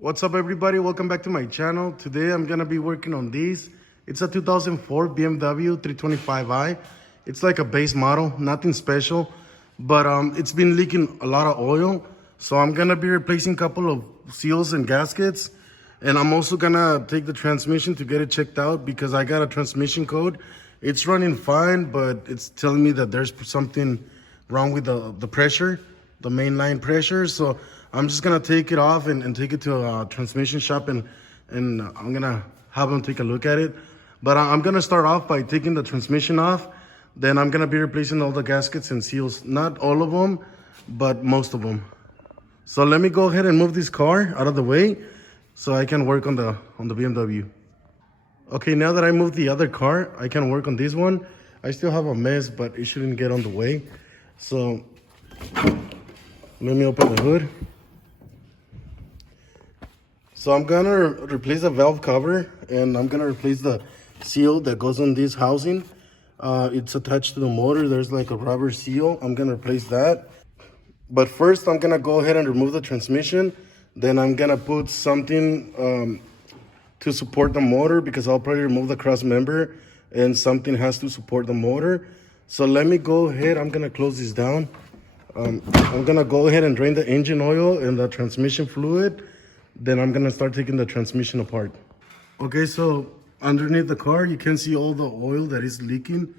What's up, everybody? Welcome back to my channel. Today I'm gonna be working on these. It's a 2004 BMW 325i. It's like a base model, nothing special, but it's been leaking a lot of oil. So I'm gonna be replacing a couple of seals and gaskets. And I'm also gonna take the transmission to get it checked out because I got a transmission code. It's running fine, but it's telling me that there's something wrong with the pressure, the main line pressure. So I'm just gonna take it off and take it to a transmission shop and I'm gonna have them take a look at it. But I'm gonna start off by taking the transmission off. Then I'm gonna be replacing all the gaskets and seals. Not all of them, but most of them. So let me go ahead and move this car out of the way so I can work on the BMW. Okay, now that I moved the other car, I can work on this one. I still have a mess, but it shouldn't get on the way. So let me open the hood. So I'm gonna replace the valve cover and I'm gonna replace the seal that goes on this housing. It's attached to the motor. There's like a rubber seal. I'm gonna replace that. But first I'm gonna go ahead and remove the transmission. Then I'm gonna put something to support the motor because I'll probably remove the cross member and something has to support the motor. So let me go ahead. I'm gonna close this down. I'm gonna go ahead and drain the engine oil and the transmission fluid. Then I'm gonna start taking the transmission apart. Okay, so underneath the car, you can see all the oil that is leaking.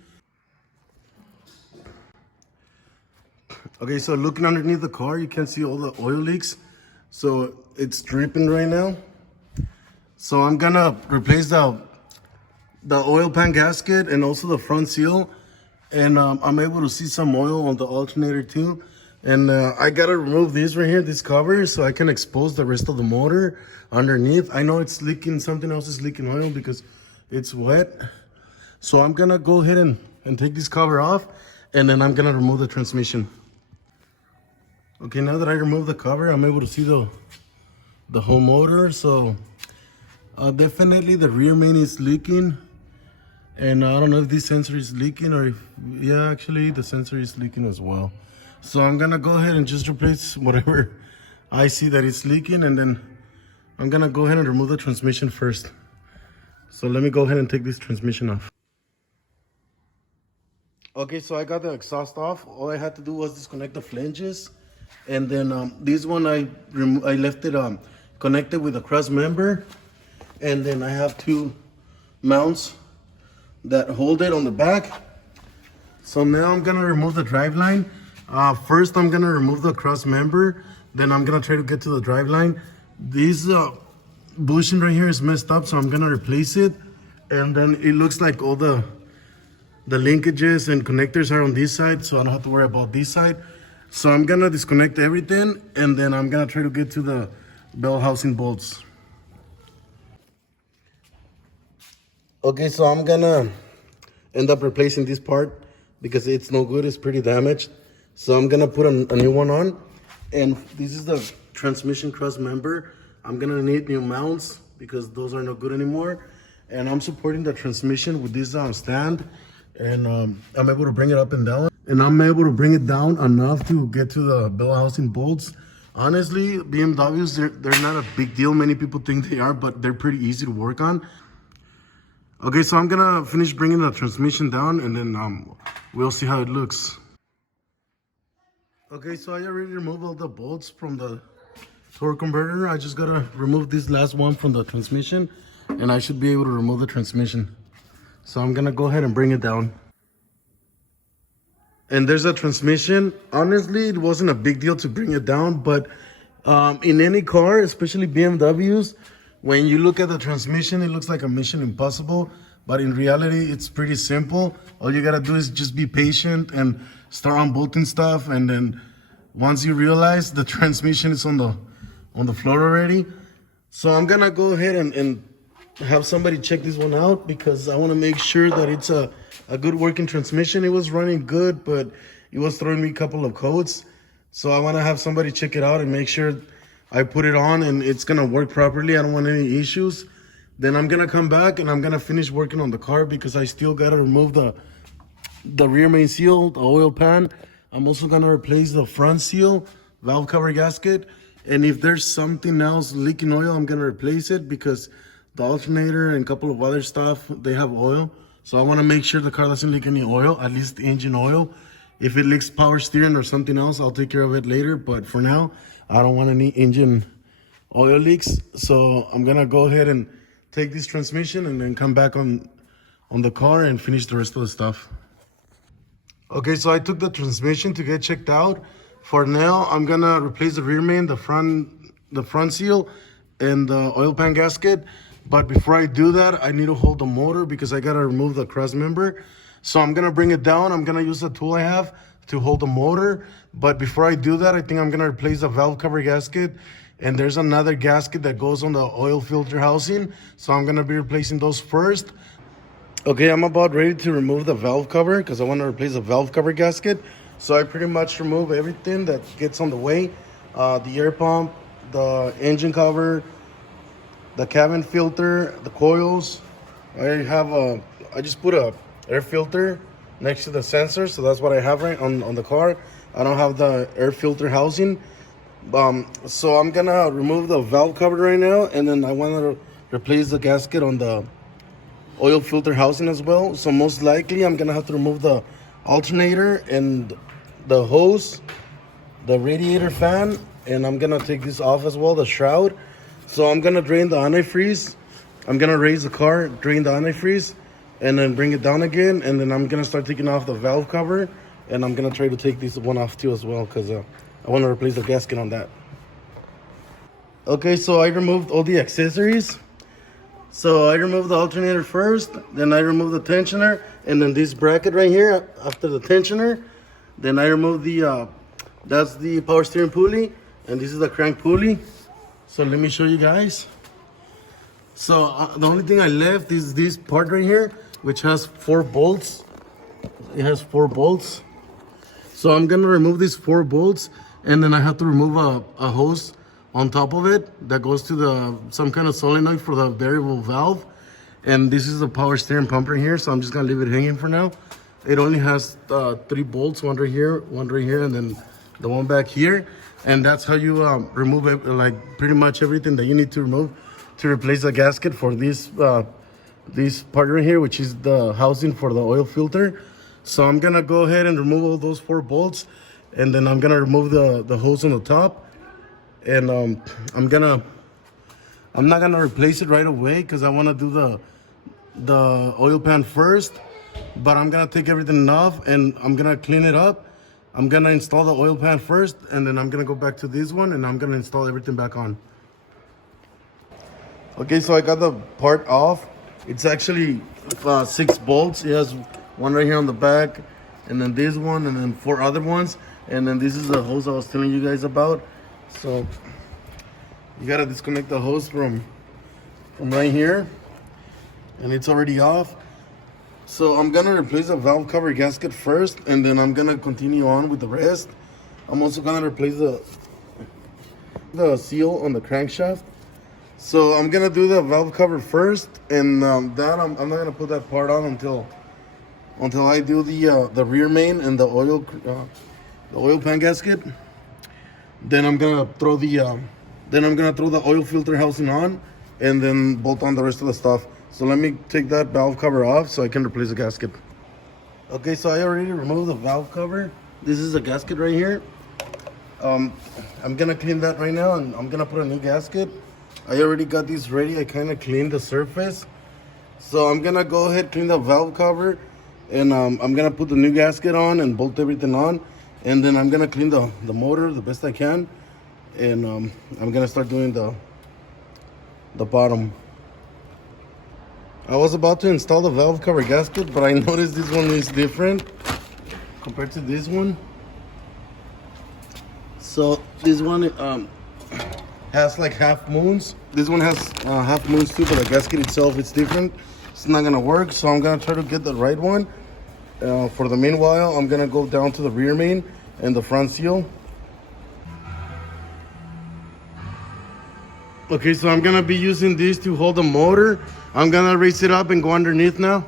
Okay, so looking underneath the car, you can see all the oil leaks. So it's dripping right now. So I'm gonna replace the oil pan gasket and also the front seal. And I'm able to see some oil on the alternator too. And I gotta remove this right here, this cover, so I can expose the rest of the motor underneath. I know it's leaking, something else is leaking oil because it's wet. So I'm gonna go ahead and take this cover off and then I'm gonna remove the transmission. Okay, now that I removed the cover, I'm able to see the whole motor. So definitely the rear main is leaking. And I don't know if this sensor is leaking or if, yeah, actually the sensor is leaking as well. So I'm gonna go ahead and just replace whatever I see that it's leaking, and then I'm gonna go ahead and remove the transmission first. So let me go ahead and take this transmission off. Okay, so I got the exhaust off. All I had to do was disconnect the flanges. And then this one I left it connected with a cross member. And then I have two mounts that hold it on the back. So now I'm gonna remove the driveline. First I'm gonna remove the cross member, then I'm gonna try to get to the driveline. This bushing right here is messed up, so I'm gonna replace it. And then it looks like all the linkages and connectors are on this side, so I don't have to worry about this side. So I'm gonna disconnect everything, and then I'm gonna try to get to the bell housing bolts. Okay, so I'm gonna end up replacing this part because it's no good, it's pretty damaged. So I'm gonna put a new one on. And this is the transmission cross member. I'm gonna need new mounts because those are no good anymore. And I'm supporting the transmission with this stand. And I'm able to bring it up and down. And I'm able to bring it down enough to get to the bell housing bolts. Honestly, BMWs, they're not a big deal. Many people think they are, but they're pretty easy to work on. Okay, so I'm gonna finish bringing the transmission down and then we'll see how it looks. Okay, so I already removed all the bolts from the torque converter. I just gotta remove this last one from the transmission and I should be able to remove the transmission. So I'm gonna go ahead and bring it down. And there's a transmission. Honestly, it wasn't a big deal to bring it down, but in any car, especially BMWs, when you look at the transmission, it looks like a mission impossible, but in reality, it's pretty simple. All you gotta do is just be patient and start unbolting stuff, and then once you realize the transmission is on the floor already. So I'm gonna go ahead and have somebody check this one out because I wanna make sure that it's a good working transmission. It was running good, but it was throwing me a couple of codes. So I wanna have somebody check it out and make sure I put it on and it's gonna work properly. I don't want any issues. Then I'm gonna come back and I'm gonna finish working on the car because I still gotta remove the rear main seal, the oil pan. I'm also gonna replace the front seal, valve cover gasket, And if there's something else leaking oil, I'm gonna replace it because the alternator and a couple of other stuff, they have oil. So I wanna make sure the car doesn't leak any oil, at least the engine oil. If it leaks power steering or something else, I'll take care of it later. But for now, I don't want any engine oil leaks. So I'm gonna go ahead and take this transmission and then come back on the car and finish the rest of the stuff. Okay, so I took the transmission to get checked out. For now, I'm gonna replace the rear main, the front seal, and the oil pan gasket. But before I do that, I need to hold the motor because I gotta remove the cross member. So I'm gonna bring it down. I'm gonna use the tool I have to hold the motor. But before I do that, I think I'm gonna replace the valve cover gasket. And there's another gasket that goes on the oil filter housing. So I'm gonna be replacing those first. Okay, I'm about ready to remove the valve cover because I want to replace the valve cover gasket. So I pretty much remove everything that gets on the way. The air pump, the engine cover, the cabin filter, the coils. I just put a air filter next to the sensor. So that's what I have right on the car. I don't have the air filter housing. So I'm gonna remove the valve cover right now. And then I want to replace the gasket on the oil filter housing as well. So most likely I'm gonna have to remove the alternator and the hose, the radiator fan, and I'm gonna take this off as well, the shroud. So I'm gonna drain the antifreeze. I'm gonna raise the car, drain the antifreeze, and then bring it down again. And then I'm gonna start taking off the valve cover, and I'm gonna try to take this one off too as well because I want to replace the gasket on that. Okay, so I removed all the accessories. So I removed the alternator first, then I removed the tensioner, and then this bracket right here after the tensioner. Then I removed that's the power steering pulley, and this is the crank pulley. So let me show you guys. So the only thing I left is this part right here, which has 4 bolts. It has 4 bolts. So I'm gonna remove these 4 bolts, and then I have to remove a hose on top of it that goes to some kind of solenoid for the variable valve. And this is the power steering pump right here, so I'm just gonna leave it hanging for now. It only has 3 bolts, one right here, and then the one back here. And that's how you remove it, like pretty much everything that you need to remove to replace the gasket for this part right here, which is the housing for the oil filter. So I'm gonna go ahead and remove all those 4 bolts, and then I'm gonna remove the hose on the top. And I'm not gonna replace it right away because I want to do the oil pan first. But I'm gonna take everything off and I'm gonna clean it up. I'm gonna install the oil pan first, and then I'm gonna go back to this one and I'm gonna install everything back on. Okay, so I got the part off. It's actually 6 bolts. It has one right here on the back, and then this one, and then 4 other ones, and then this is the hose I was telling you guys about. So you gotta disconnect the hose from right here, and it's already off. So I'm gonna replace the valve cover gasket first, and then I'm gonna continue on with the rest. I'm also gonna replace the seal on the crankshaft. So I'm gonna do the valve cover first, and I'm not gonna put that part on until I do the rear main and the oil pan gasket. Then I'm gonna throw the oil filter housing on, and then bolt on the rest of the stuff. So let me take that valve cover off so I can replace the gasket. Okay, so I already removed the valve cover. This is the gasket right here. I'm gonna clean that right now, and I'm gonna put a new gasket. I already got this ready. I kind of cleaned the surface. So I'm gonna go ahead, clean the valve cover, and I'm gonna put the new gasket on and bolt everything on. And then I'm gonna clean the motor the best I can, and I'm gonna start doing the bottom. I was about to install the valve cover gasket, but I noticed this one is different compared to this one. So this one has like half moons. This one has half moons too, but the gasket itself it's different. It's not gonna work, so I'm gonna try to get the right one. For the meanwhile, I'm gonna go down to the rear main and the front seal. Okay, so I'm gonna be using this to hold the motor. I'm gonna raise it up and go underneath now.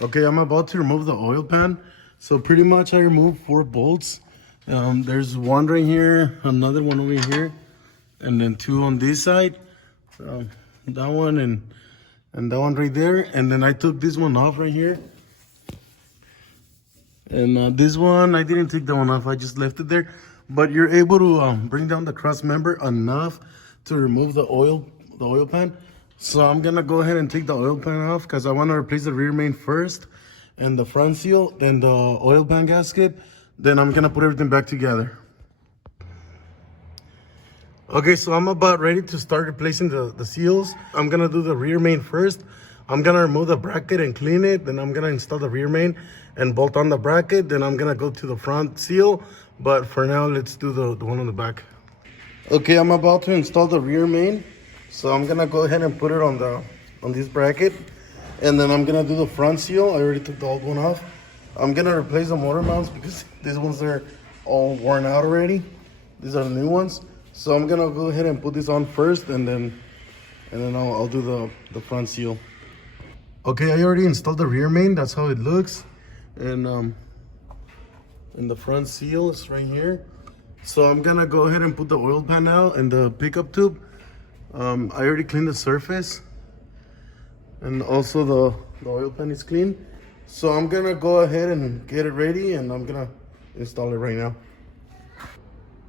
Okay, I'm about to remove the oil pan. So pretty much I removed 4 bolts. There's one right here, another one over here, and then 2 on this side. So that one and that one right there. And then I took this one off right here. And this one, I didn't take that one off. I just left it there. But you're able to bring down the cross member enough to remove the oil pan. So I'm gonna go ahead and take the oil pan off because I want to replace the rear main first and the front seal, then the oil pan gasket. Then I'm gonna put everything back together. Okay, so I'm about ready to start replacing the seals. I'm gonna do the rear main first. I'm gonna remove the bracket and clean it. Then I'm gonna install the rear main and bolt on the bracket. Then I'm gonna go to the front seal. But for now, let's do the one on the back. Okay, I'm about to install the rear main. So I'm gonna go ahead and put it on this bracket. And then I'm gonna do the front seal. I already took the old one off. I'm gonna replace the motor mounts because these ones are all worn out already. These are the new ones. So I'm gonna go ahead and put this on first, and then I'll do the front seal. Okay, I already installed the rear main. That's how it looks, and the front seal is right here. So I'm gonna go ahead and put the oil pan out and the pickup tube. I already cleaned the surface, and also the oil pan is clean. So I'm gonna go ahead and get it ready, and I'm gonna install it right now.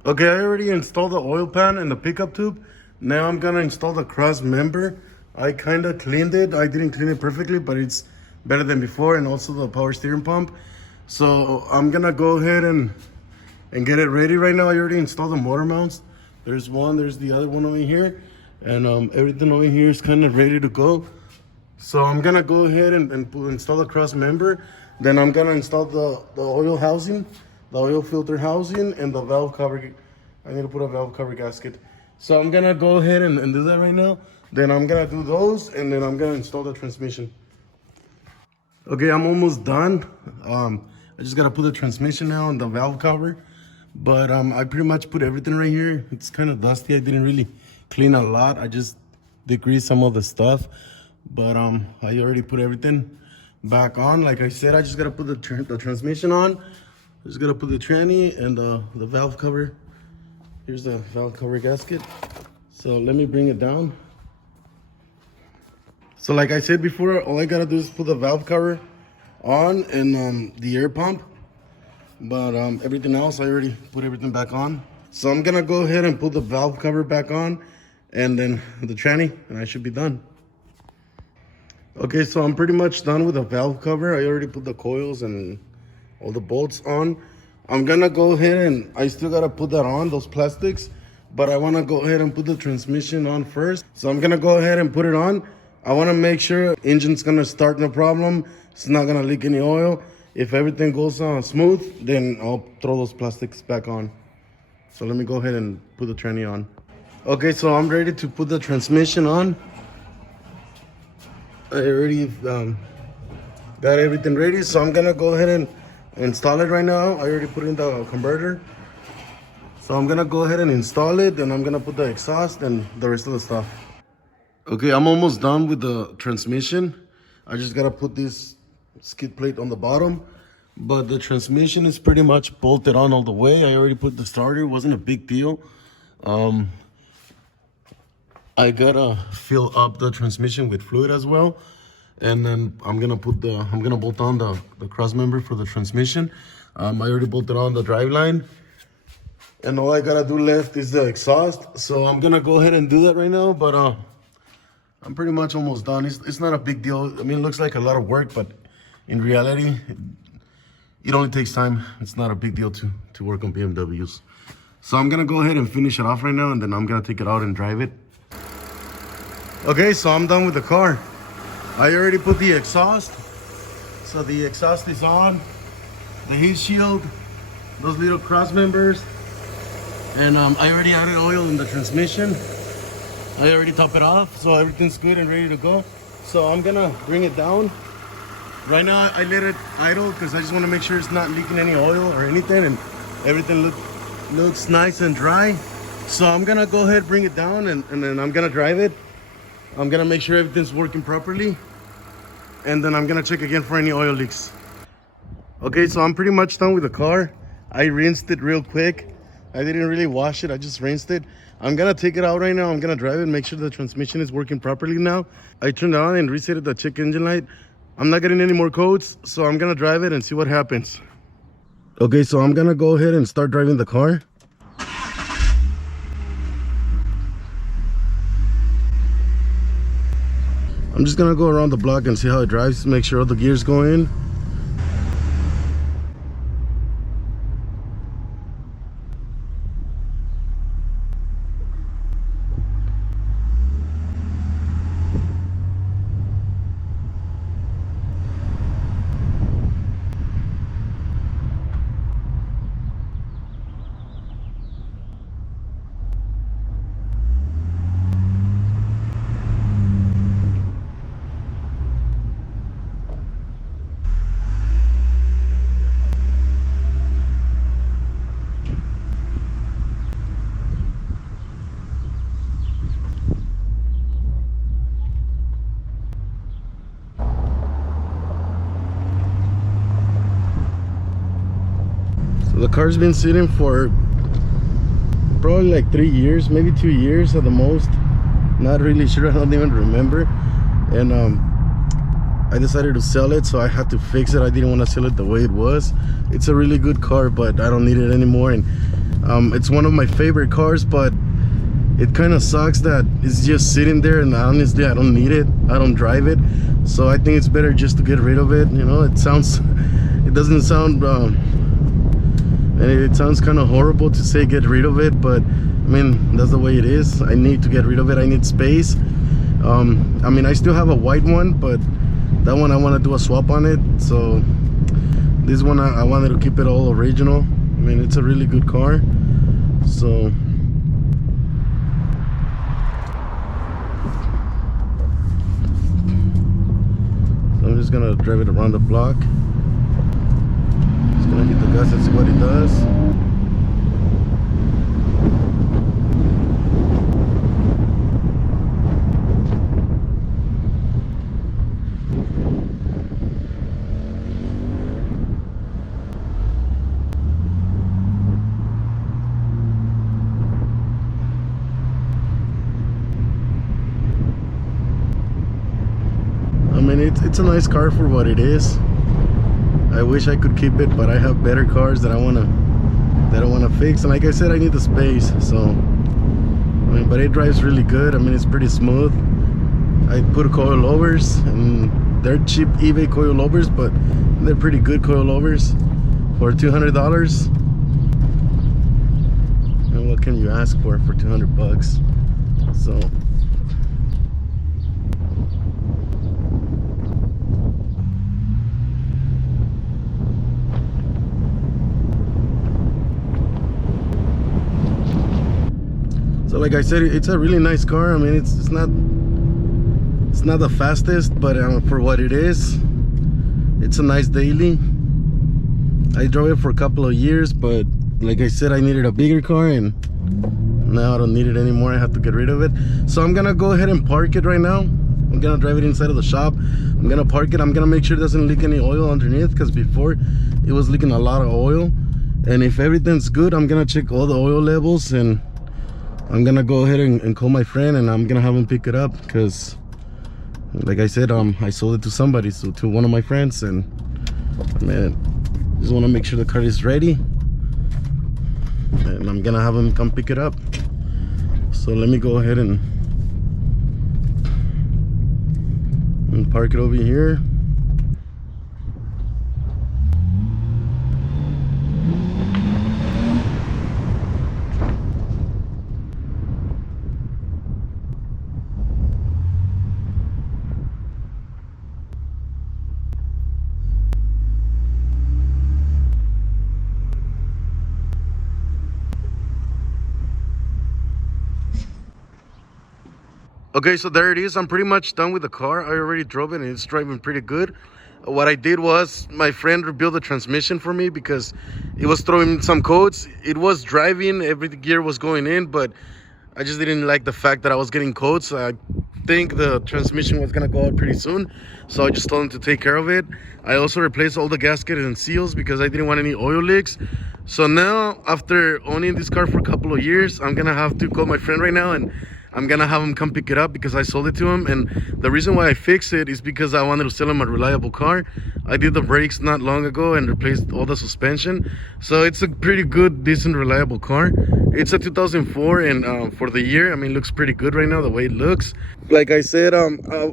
Okay, I already installed the oil pan and the pickup tube. Now I'm gonna install the cross member. I kind of cleaned it. I didn't clean it perfectly, but it's better than before, and also the power steering pump. So I'm gonna go ahead and get it ready right now. I already installed the motor mounts. There's one, there's the other one over here, and everything over here is kind of ready to go. So I'm gonna go ahead and install the cross member. Then I'm gonna install the oil housing, the oil filter housing, and the valve cover. I need to put a valve cover gasket. So I'm gonna go ahead and do that right now. Then I'm gonna do those, and then I'm gonna install the transmission. Okay, I'm almost done. I just gotta put the transmission now and the valve cover. But I pretty much put everything right here. It's kind of dusty. I didn't really clean a lot. I just degreased some of the stuff. But I already put everything back on. Like I said, I just gotta put the transmission on. Just gotta put the tranny and the valve cover. Here's the valve cover gasket. So let me bring it down. So like I said before, all I gotta do is put the valve cover on and the air pump. But everything else, I already put everything back on. So I'm gonna go ahead and put the valve cover back on and then the tranny, and I should be done. Okay, so I'm pretty much done with the valve cover. I already put the coils and all the bolts on. I'm gonna go ahead and I still gotta put that on, those plastics, but I wanna go ahead and put the transmission on first. So I'm gonna go ahead and put it on. I wanna make sure engine's gonna start no problem. It's not gonna leak any oil. If everything goes smooth, then I'll throw those plastics back on. So let me go ahead and put the tranny on. Okay, so I'm ready to put the transmission on. I already got everything ready, so I'm gonna go ahead and install it right now. I already put in the converter. So I'm gonna go ahead and install it, and I'm gonna put the exhaust and the rest of the stuff. Okay, I'm almost done with the transmission. I just gotta put this skid plate on the bottom, but the transmission is pretty much bolted on all the way. I already put the starter. It wasn't a big deal. I gotta fill up the transmission with fluid as well, and then I'm gonna bolt on the cross member for the transmission. I already bolted on the drive line, and all I gotta do left is the exhaust. So I'm gonna go ahead and do that right now, but I'm pretty much almost done. It's not a big deal. I mean, it looks like a lot of work, but in reality, it only takes time. It's not a big deal to work on BMWs. So I'm gonna go ahead and finish it off right now, and then I'm gonna take it out and drive it. Okay, so I'm done with the car. I already put the exhaust. So the exhaust is on, the heat shield, those little cross members, and I already added oil in the transmission. I already top it off, so everything's good and ready to go. So I'm gonna bring it down. Right now I let it idle because I just want to make sure it's not leaking any oil or anything, and everything looks nice and dry. So I'm gonna go ahead, bring it down, and then I'm gonna drive it. I'm gonna make sure everything's working properly, and then I'm gonna check again for any oil leaks. Okay, so I'm pretty much done with the car. I rinsed it real quick. I didn't really wash it. I just rinsed it. I'm gonna take it out right now. I'm gonna drive it, make sure the transmission is working properly now. I turned it on and reset the check engine light. I'm not getting any more codes, so I'm gonna drive it and see what happens. Okay, so I'm gonna go ahead and start driving the car. I'm just gonna go around the block and see how it drives, make sure all the gears go in. So the car's been sitting for probably like 3 years, maybe 2 years at the most. Not really sure, I don't even remember. And I decided to sell it, so I had to fix it. I didn't want to sell it the way it was. It's a really good car, but I don't need it anymore. And it's one of my favorite cars, but it kind of sucks that it's just sitting there, and honestly I don't need it. I don't drive it, so I think it's better just to get rid of it. You know, it doesn't sound and it sounds kind of horrible to say get rid of it, but I mean, that's the way it is. I need to get rid of it. I need space. I mean, I still have a white one, but that one I want to do a swap on it. So this one I wanted to keep it all original. I mean, it's a really good car. So I'm just gonna drive it around the block. Just gonna hit the gas and see what it does. I mean, it's a nice car for what it is. I wish I could keep it, but I have better cars that I wanna fix. And like I said, I need the space. So I mean, but it drives really good. I mean, it's pretty smooth. I put coilovers, and they're cheap eBay coilovers, but they're pretty good coilovers for $200. And what can you ask for 200 bucks? So like I said, it's a really nice car. I mean, it's not the fastest, but for what it is, it's a nice daily. I drove it for a couple of years, but like I said, I needed a bigger car, and now I don't need it anymore. I have to get rid of it. So I'm gonna go ahead and park it right now. I'm gonna drive it inside of the shop. I'm gonna park it. I'm gonna make sure it doesn't leak any oil underneath, because before it was leaking a lot of oil. And if everything's good, I'm gonna check all the oil levels, and I'm gonna go ahead and call my friend, and I'm gonna have him pick it up, because like I said, I sold it to somebody, so to one of my friends. And man, just want to make sure the car is ready, and I'm gonna have him come pick it up. So let me go ahead and park it over here. Okay, so there it is. I'm pretty much done with the car. I already drove it, and it's driving pretty good. What I did was, my friend rebuilt the transmission for me, because it was throwing some codes. It was driving, every gear was going in, but I just didn't like the fact that I was getting codes. I think the transmission was gonna go out pretty soon, so I just told him to take care of it. I also replaced all the gaskets and seals, because I didn't want any oil leaks. So now, after owning this car for a couple of years, I'm gonna have to call my friend right now, and I'm gonna have him come pick it up because I sold it to him. And the reason why I fixed it is because I wanted to sell him a reliable car. I did the brakes not long ago and replaced all the suspension. So it's a pretty good, decent, reliable car. It's a 2004, and for the year, I mean, it looks pretty good right now, the way it looks. Like I said,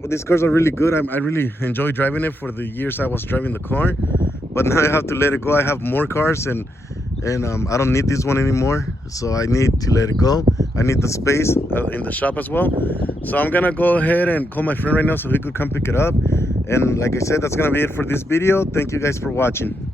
these cars are really good. I really enjoy driving it for the years I was driving the car. But now I have to let it go. I have more cars, and I don't need this one anymore, so I need to let it go. I need the space in the shop as well. So I'm gonna go ahead and call my friend right now so he could come pick it up. And like I said, that's gonna be it for this video. Thank you guys for watching.